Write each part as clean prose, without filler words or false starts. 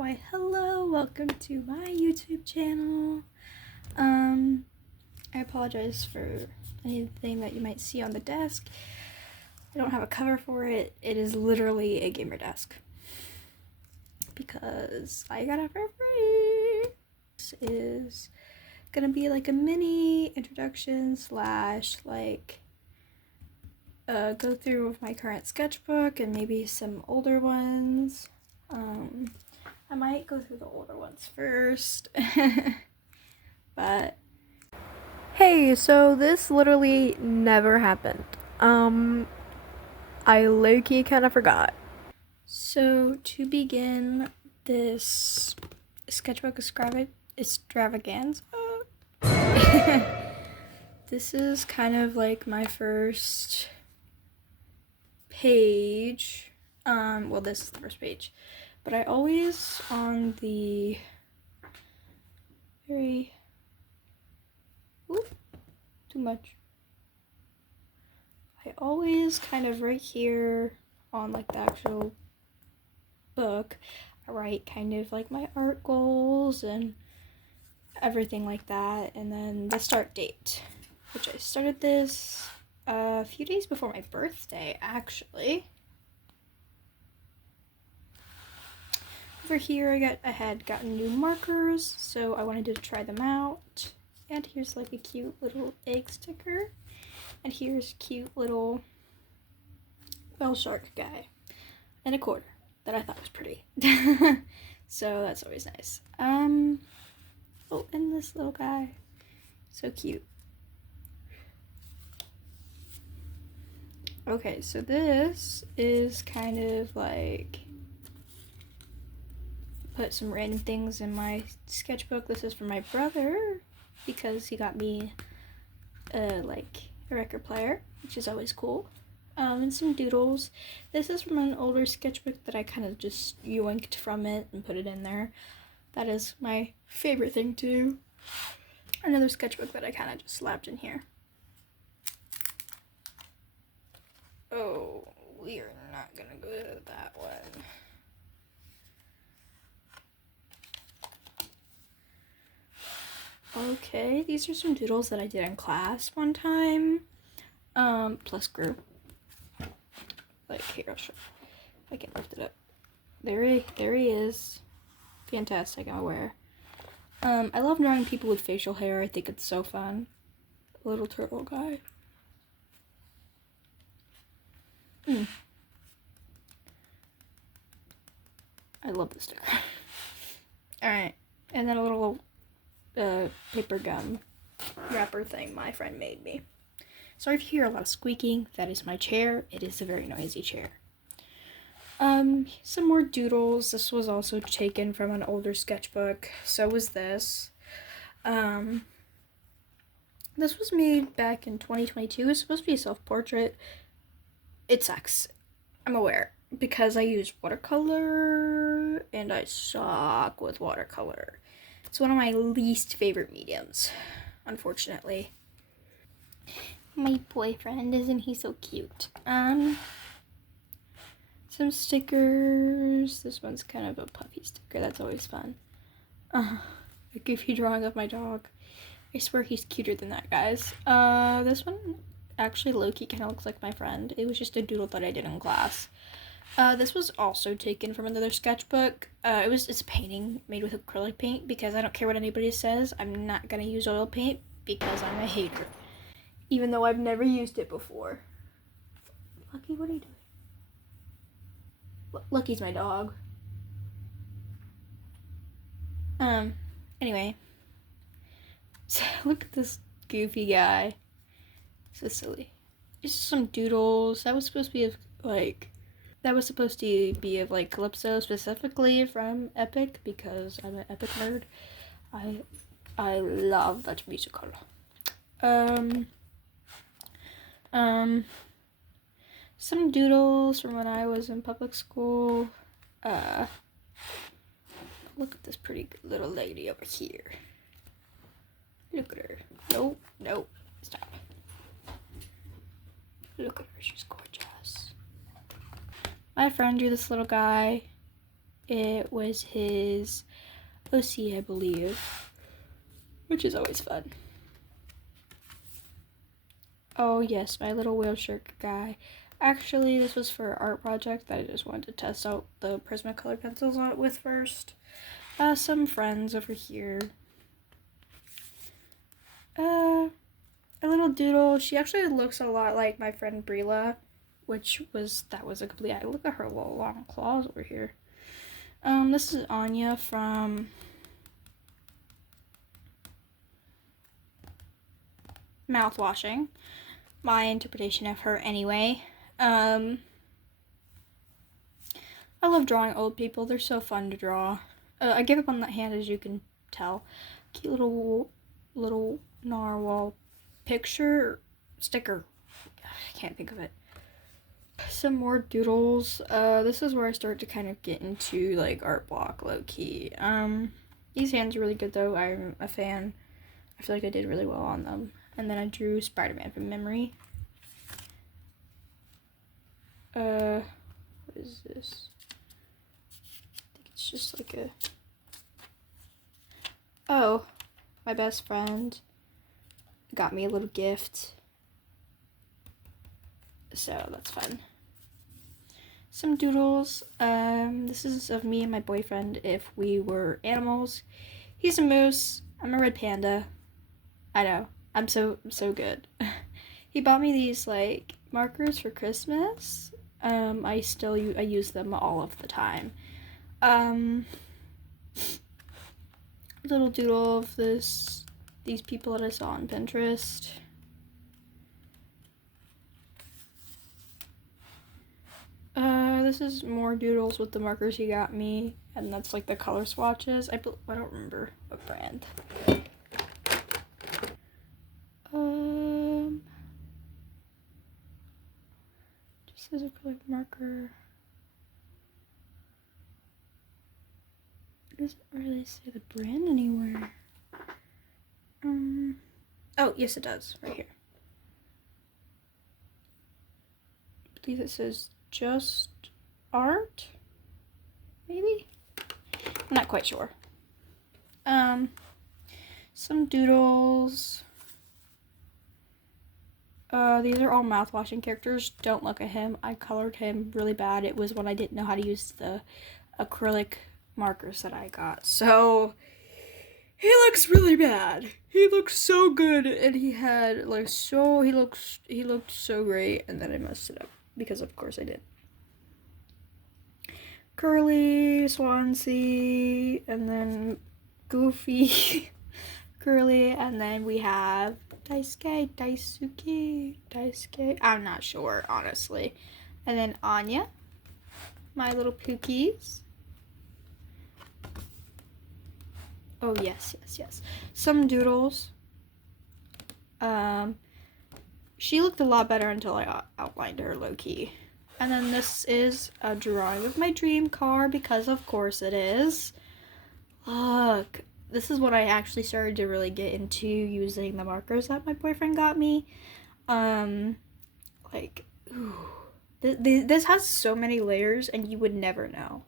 Why hello, welcome to my YouTube channel. I apologize for anything that you might see on the desk. I don't have a cover for it. It is literally a gamer desk because I got it for free. This is gonna be like a mini introduction slash go through of my current sketchbook and maybe some older ones. I might go through the older ones first. But hey, so this literally never happened. I low-key kind of forgot. So to begin this sketchbook extravaganza, this is kind of like my first page. Well, this is the first page, but I always on the very too much. I always kind of right here on like the actual book, I write kind of like my art goals and everything like that, and then the start date, which I started this a few days before my birthday, actually. Over here I had gotten new markers, so I wanted to try them out. And here's like a cute little egg sticker. And here's a cute little whale shark guy. And a quarter that I thought was pretty. So that's always nice. Oh, and this little guy. So cute. Okay, so this is kind of like put some random things in my sketchbook. This is from my brother because he got me a record player, which is always cool. And some doodles. This is from an older sketchbook that I kind of just yoinked from it and put it in there. That is my favorite thing to do. Another sketchbook that I kind of just slapped in here. Oh, we are not gonna go to that one. Okay, these are some doodles that I did in class one time. Plus group. Like, here, I'll show. I can lift it up. There he is. Fantastic, I'm aware. I love drawing people with facial hair. I think it's so fun. Little turtle guy. I love this sticker. Alright, and then a little paper gum wrapper thing my friend made me. Sorry if you hear a lot of squeaking. That is my chair. It is a very noisy chair. Some more doodles. This was also taken from an older sketchbook. So was this. This was made back in 2022. It's supposed to be a self-portrait. It sucks. I'm aware. Because I use watercolor, and I suck with watercolor. It's one of my least favorite mediums, unfortunately. My boyfriend, isn't he so cute? Some stickers. This one's kind of a puffy sticker. That's always fun. A goofy drawing of my dog. I swear he's cuter than that, guys. This one actually low-key kind of looks like my friend. It was just a doodle that I did in class. This was also taken from another sketchbook. It's a painting made with acrylic paint because I don't care what anybody says. I'm not gonna use oil paint because I'm a hater. Even though I've never used it before. Lucky, what are you doing? Lucky's my dog. Anyway. So, look at this goofy guy. So silly. It's just some doodles. That was supposed to be of Calypso, specifically from Epic, because I'm an Epic nerd. I love that musical. Some doodles from when I was in public school. Look at this pretty little lady over here. Look at her. No, stop. Look at her, she's gorgeous. My friend drew this little guy It was his OC, I believe, which is always fun. Oh yes, my little wheelchair guy. Actually, this was for an art project that I just wanted to test out the Prismacolor pencils on it with first. Some friends over here. A little doodle. She actually looks a lot like my friend Brila, that was a complete. Look at her little long claws over here. This is Anya from Mouthwashing. My interpretation of her anyway. I love drawing old people. They're so fun to draw. I give up on that hand, as you can tell. Cute little narwhal picture sticker. I can't think of it. Some more doodles. This is where I start to kind of get into like art block low key. These hands are really good though. I'm a fan. I feel like I did really well on them. And then I drew Spider-Man from memory. What is this? I think it's just like a... Oh, my best friend got me a little gift. So that's fun. Some doodles. This is of me and my boyfriend if we were animals. He's a moose. I'm a red panda. I know. I'm so good. He bought me these like markers for Christmas. I use them all of the time. Little doodle of these people that I saw on Pinterest. This is more doodles with the markers he got me, and that's like the color swatches. I don't remember what brand. Just as acrylic marker. It doesn't really say the brand anywhere. Oh, yes it does, right here. I believe it says Just Art, maybe? I'm not quite sure. Some doodles. These are all mouthwashing characters. Don't look at him. I colored him really bad. It was when I didn't know how to use the acrylic markers that I got. So he looks really bad. He looks so good, and he had like he looked so great, and then I messed it up because of course I did. Curly, Swansea, and then Goofy, Curly, and then we have Daisuke, I'm not sure, honestly. And then Anya, my little Pookies. Oh, yes. Some doodles. She looked a lot better until I outlined her low-key. And then this is a drawing of my dream car, because of course it is. Look, this is what I actually started to really get into using the markers that my boyfriend got me. Like, ooh. This has so many layers, and you would never know.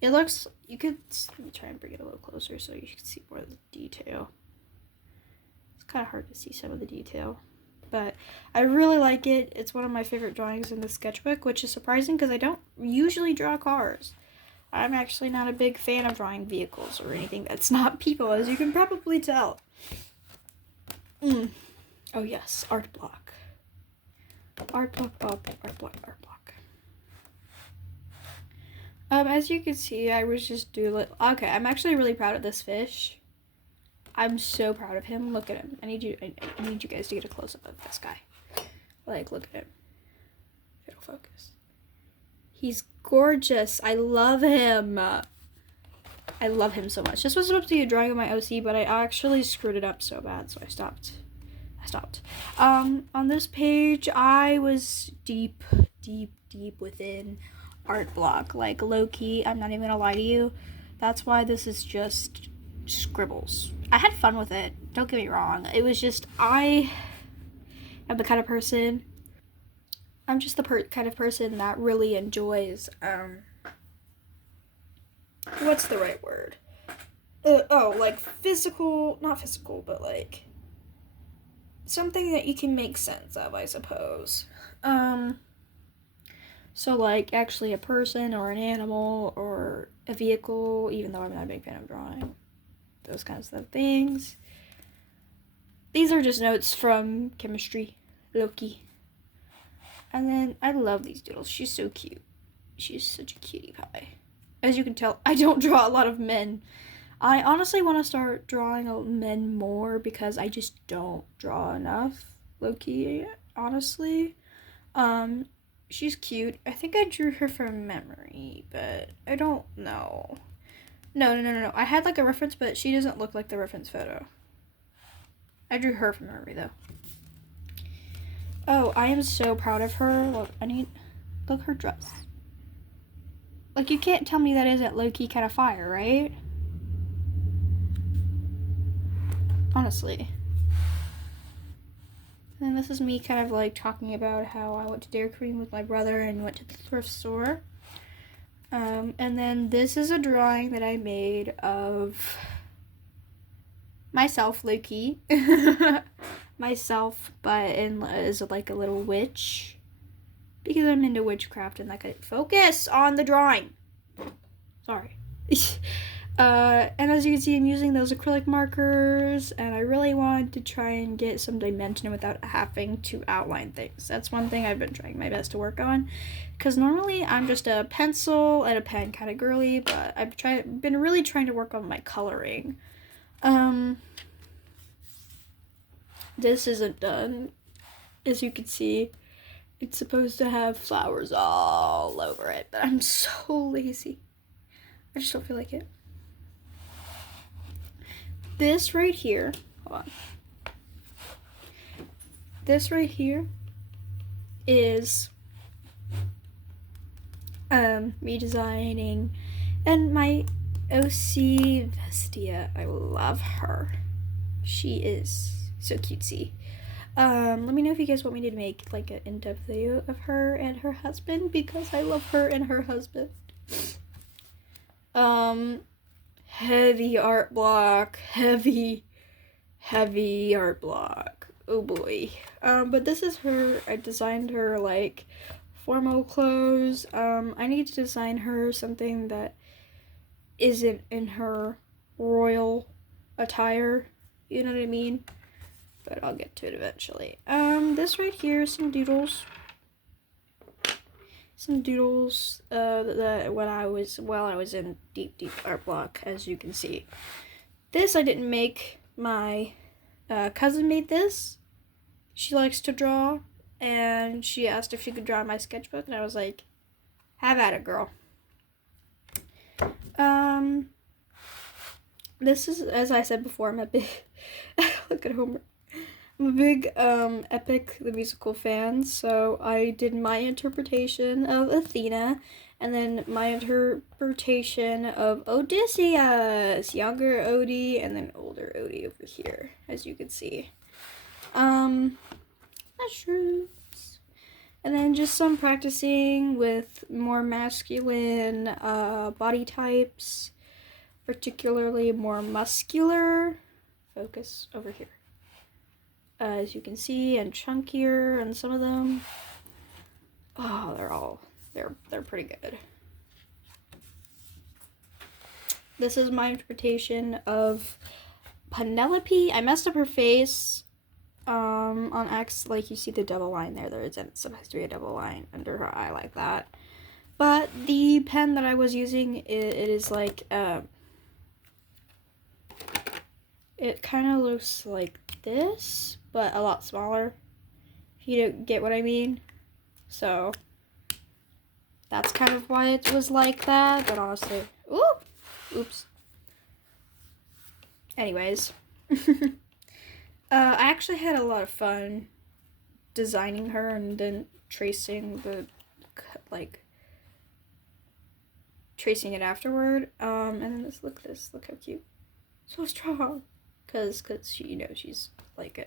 It looks, let me try and bring it a little closer so you can see more of the detail. It's kind of hard to see some of the detail, but I really like it. It's one of my favorite drawings in the sketchbook, which is surprising because I don't usually draw cars. I'm actually not a big fan of drawing vehicles or anything that's not people, as you can probably tell. Oh yes, art block. Art block. As you can see, I was just doing. Okay, I'm actually really proud of this fish. I'm so proud of him. Look at him. I need you guys to get a close up of this guy. Like, look at him. It'll focus. He's gorgeous. I love him. I love him so much. This was supposed to be a drawing of my OC, but I actually screwed it up so bad, so I stopped. On this page, I was deep within art block, like low-key. I'm not even gonna lie to you. That's why this is just scribbles. I had fun with it, don't get me wrong. It was just, I am the kind of person, I'm just the kind of person that really enjoys what's the right word? Like physical, not physical, but like something that you can make sense of, I suppose. So like actually a person or an animal or a vehicle, even though I'm not a big fan of drawing those kinds of things. These are just notes from chemistry, Loki. And then I love these doodles. She's so cute. She's such a cutie pie. As you can tell, I don't draw a lot of men. I honestly want to start drawing men more because I just don't draw enough, low-key, honestly. She's cute. I think I drew her from memory, but I don't know. No. I had like a reference, but she doesn't look like the reference photo. I drew her from memory, though. Oh, I am so proud of her. Look her dress. Like, you can't tell me that isn't low-key kind of fire, right? Honestly. And this is me kind of like talking about how I went to Dairy Queen with my brother and went to the thrift store. And then this is a drawing that I made of myself, low-key. Myself, but as like a little witch. Because I'm into witchcraft and I could focus on the drawing. Sorry. And as you can see, I'm using those acrylic markers, and I really wanted to try and get some dimension without having to outline things. That's one thing I've been trying my best to work on, because normally I'm just a pencil and a pen kind of girly, but I've been really trying to work on my coloring. This isn't done. As you can see, it's supposed to have flowers all over it, but I'm so lazy. I just don't feel like it. This right here, hold on. This right here is me designing, and my OC Vestia, I love her. She is so cutesy. Let me know if you guys want me to make like an in-depth video of her and her husband, because I love her and her husband. Heavy art block, heavy art block. Oh boy. But this is her. I designed her like formal clothes. I need to design her something that isn't in her royal attire. You know what I mean? But I'll get to it eventually. This right here is some doodles. That while I was in deep art block, as you can see. This I didn't make. My cousin made this. She likes to draw, and she asked if she could draw my sketchbook, and I was like, have at it, girl. This is, as I said before, I'm a big look at Homer. I'm a big Epic the Musical fan, so I did my interpretation of Athena, and then my interpretation of Odysseus, younger Odie, and then older Odie over here, as you can see. Mushrooms. And then just some practicing with more masculine body types, particularly more muscular. Focus over here. As you can see, and chunkier, and some of them, oh, they're pretty good. This is my interpretation of Penelope. I messed up her face on X, like you see the double line there. There isn't supposed to be a double line under her eye like that. But the pen that I was using, it is like, it kind of looks like this, but a lot smaller, if you don't get what I mean. So that's kind of why it was like that, but honestly, oops. Anyways, I actually had a lot of fun designing her and then tracing tracing it afterward. And then look how cute, so strong. Cause she, she's like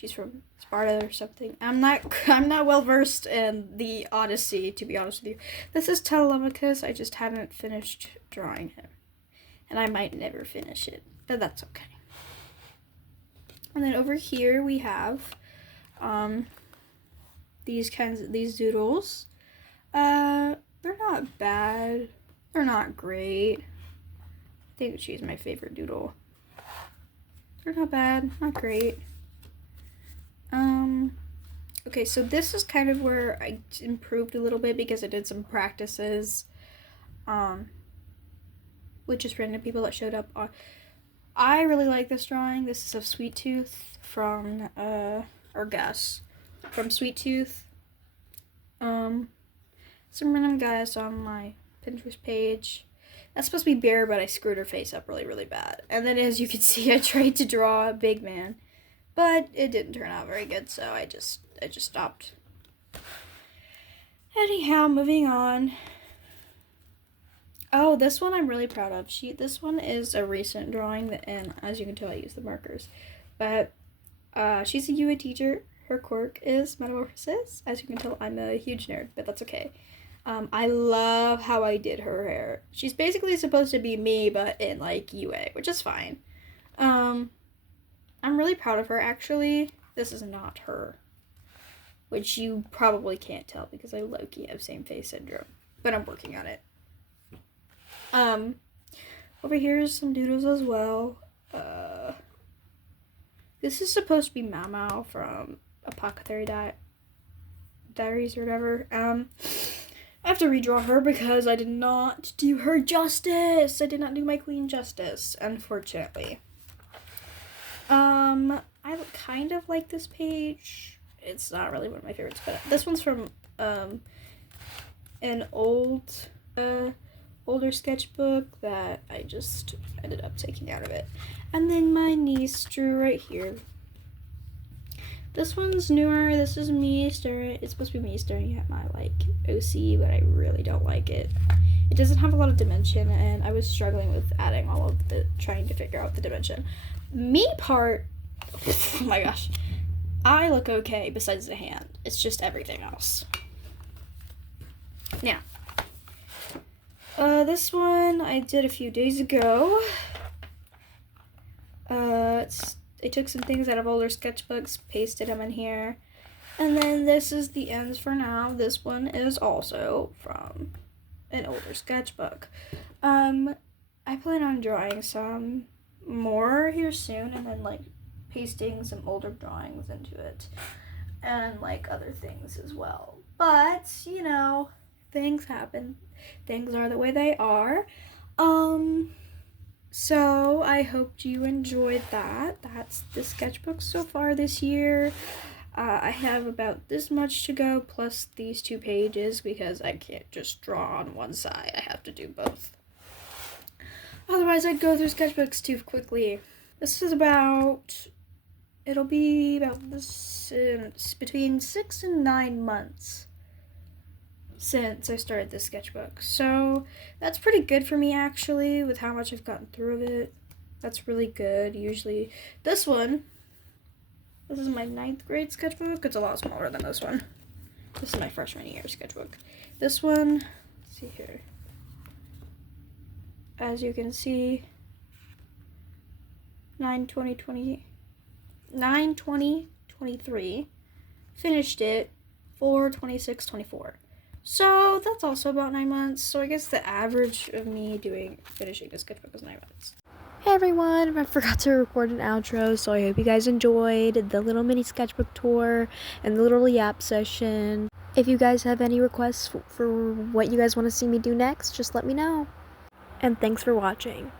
She's from Sparta or something. I'm not well versed in the Odyssey, to be honest with you. This is Telemachus. I just haven't finished drawing him. And I might never finish it, but that's okay. And then over here we have these doodles. They're not bad. They're not great. I think she's my favorite doodle. They're not bad, not great. Okay, so this is kind of where I improved a little bit because I did some practices, with just random people that showed up on. I really like this drawing. This is of Sweet Tooth from, from Sweet Tooth. Some random guy I saw on my Pinterest page. That's supposed to be Bear, but I screwed her face up really, really bad. And then as you can see, I tried to draw a big man, but it didn't turn out very good, so I just stopped. Anyhow, moving on. Oh, this one I'm really proud of. This one is a recent drawing, and as you can tell, I use the markers. But she's a UA teacher. Her quirk is metamorphosis. As you can tell, I'm a huge nerd, but that's okay. I love how I did her hair. She's basically supposed to be me, but in, like, UA, which is fine. I'm really proud of her, actually. This is not her, which you probably can't tell because I low-key have same face syndrome, but I'm working on it. Over here is some doodles as well. This is supposed to be Mau Mau from Apothecary Diaries or whatever. I have to redraw her because I did not do her justice. I did not do my queen justice, unfortunately. I kind of like this page. It's not really one of my favorites, but this one's from an older sketchbook that I just ended up taking out of it. And then my niece drew right here. This one's newer. This is me staring. It's supposed to be me staring at my OC, but I really don't like it. It doesn't have a lot of dimension, and I was struggling with adding trying to figure out the dimension. Me part, oh my gosh, I look okay besides the hand. It's just everything else. Now, this one I did a few days ago. I took some things out of older sketchbooks, pasted them in here. And then this is the ends for now. This one is also from an older sketchbook. I plan on drawing some more here soon and then pasting some older drawings into it and other things as well. But, things happen. Things are the way they are. So I hope you enjoyed that. That's the sketchbook so far this year. I have about this much to go plus these 2 pages because I can't just draw on one side. I have to do both. Otherwise I'd go through sketchbooks too quickly. This is it'll be about between 6 and 9 months since I started this sketchbook. So that's pretty good for me actually with how much I've gotten through of it. That's really good. Usually this is my 9th grade sketchbook. It's a lot smaller than this one. This is my freshman year sketchbook. This one, let's see here. As you can see, 9/20/23. Finished it 4/26/24. So that's also about 9 months. So I guess the average of me finishing this sketchbook is 9 months. Hey everyone, I forgot to record an outro, so I hope you guys enjoyed the little mini sketchbook tour and the little yap session. If you guys have any requests for what you guys want to see me do next, just let me know. And thanks for watching.